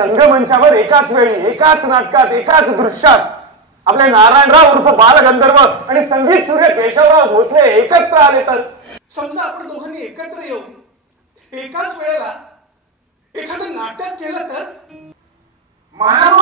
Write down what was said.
रंगमंचावर एकाच वेळी एकाच नाटकात एकाच दृश्यात आपले नारायणराव उर्फ बालगंधर्व आणि संगीत सूर्य केशवराव भोसले एकत्र आले तर समजा आपण दोघांनी एकत्र येऊन एकाच वेळेला एखादं नाटक केलं तर महाराज